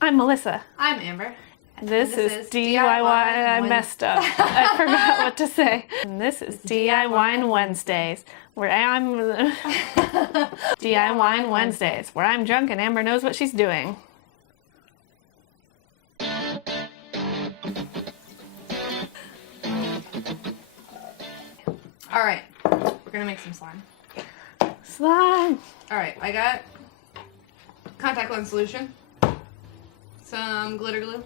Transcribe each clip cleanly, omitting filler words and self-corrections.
I'm Melissa. I'm Amber. And this is DIY. I messed up. I forgot what to say. And this is DIY Wednesdays, where I'm DIY Wednesdays, where I'm drunk and Amber knows what she's doing. All right, we're gonna make some slime. Slime. All right, I got contact lens solution, some glitter glue,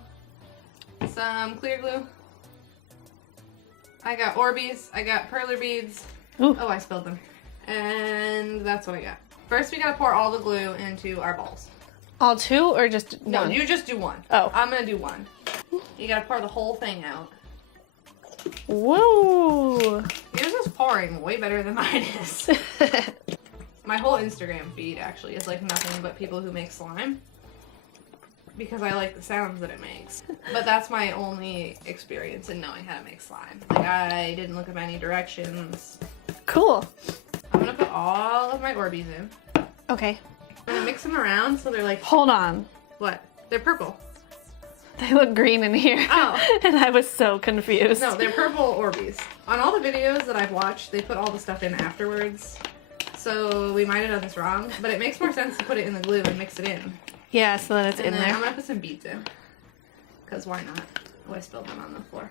some clear glue. I got Orbeez, I got perler beads. Ooh. Oh, I spilled them. And that's what I got. First, we gotta pour all the glue into our balls. All two or just No, one? you just do one. Oh. I'm gonna do one. You gotta pour the whole thing out. Whoa. Yours is pouring way better than mine is. My whole Instagram feed actually is like nothing but people who make slime. Because I like the sounds that it makes. But that's my only experience in knowing how to make slime. Like, I didn't look up any directions. Cool. I'm gonna put all of my Orbeez in. Okay. I'm gonna mix them around so they're like, Hold on. what? They're purple. They look green in here. Oh. And I was so confused. No, they're purple Orbeez. On all the videos that I've watched, they put all the stuff in afterwards. So we might have done this wrong, but it makes more sense to put it in the glue and mix it in. Yeah, so that it's And in then there. I'm gonna put some beads in. Because why not? Oh, I spilled them on the floor.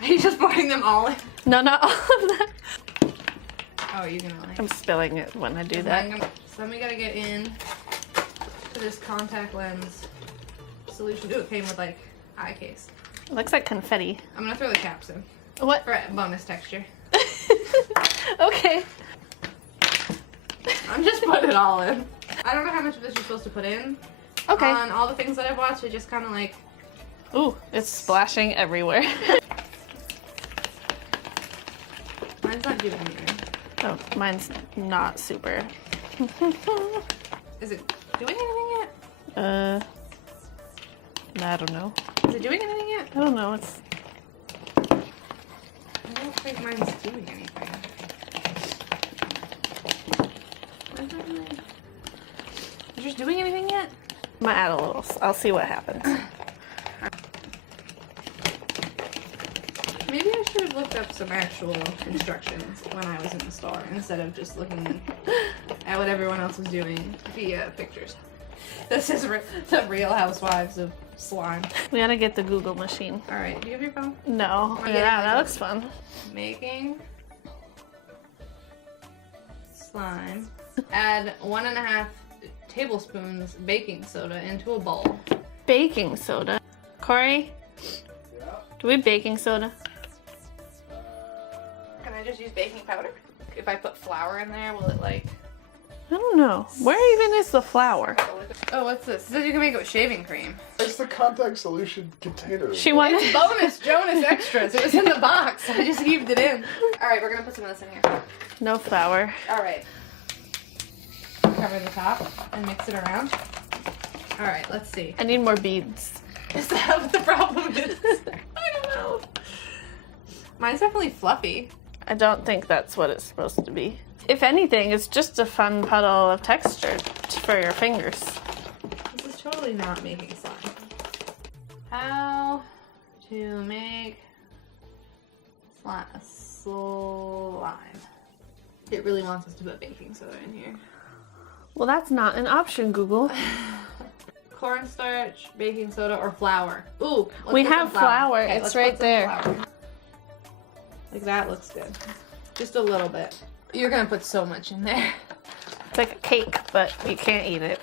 Are you just pouring them all in? No, not all of that. Oh, you're gonna like. I'm spilling it when I do that. So then we gotta get in to this contact lens solution. Ooh, it came with like eye case. It looks like confetti. I'm gonna throw the caps in What? for a bonus texture. Okay. I'm just putting it all in. I don't know how much of this you're supposed to put in. Okay. On all the things that I've watched, it just kind of like. Ooh, it's splashing everywhere. Mine's not doing anything. Oh, mine's not super. Is it doing anything yet? I don't know. Is it doing anything yet? I don't know. It's I don't think mine's doing anything. Mine's not doing anything. Is yours doing anything yet? I might add a little. I'll see what happens. Maybe I should have looked up some actual instructions when I was in the store instead of just looking at what everyone else was doing via pictures. This is the Real Housewives of slime. We gotta get the Google machine. All right, do you have your phone? No. Okay, Yeah, I that don't. looks fun. Making slime. Add 1.5 tablespoons baking soda into a bowl. Baking soda. Corey? Yeah. Do we have baking soda? Can I just use baking powder? If I put flour in there, will it like... I don't know. Where even is the flour? Oh, what's this? It says you can make it with shaving cream. It's the contact solution container. She wanted. It's bonus Jonas extras. It was in the box. I just heaved it in. All right, we're gonna put some of this in here. No flour. All right. Cover the top and mix it around. All right, let's see. I need more beads. Is that what the problem is? I don't know. Mine's definitely fluffy. I don't think that's what it's supposed to be. If anything, it's just a fun puddle of texture for your fingers. This is totally not making slime. How to make slime. It really wants us to put baking soda in here. Well, that's not an option, Google. Cornstarch, baking soda, or flour. Ooh, let's We put some have flour. Okay, It's let's right put some there. flour. Like that looks good. Just a little bit. You're gonna put so much in there. It's like a cake, but you can't eat it.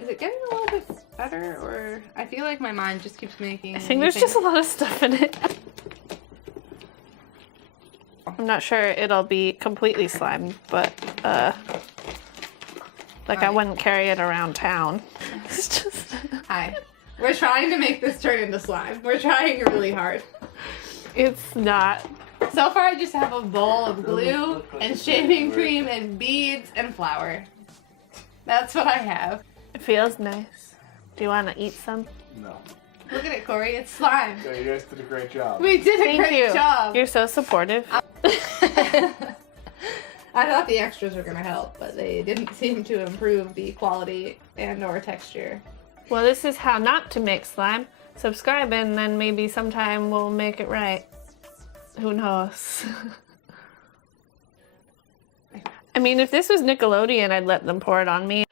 Is it getting a little bit better, or I feel like my mind just keeps making. I think there's just a lot of stuff in it. I'm not sure it'll be completely slime, but like I wouldn't carry it around town. It's just Hi. We're trying to make this turn into slime. We're trying really hard. it's not. So far, I just have a bowl of glue and shaving cream and beads and flour. That's what I have. It feels nice. Do you want to eat some? No. Look at it, Corey. It's slime. Yeah, you guys did a great job. We did a Thank great you. job. You're so supportive. I thought the extras were gonna help, but they didn't seem to improve the quality and or texture. Well, this is how not to make slime. Subscribe and then maybe sometime we'll make it right. Who knows? I mean, if this was Nickelodeon, I'd let them pour it on me.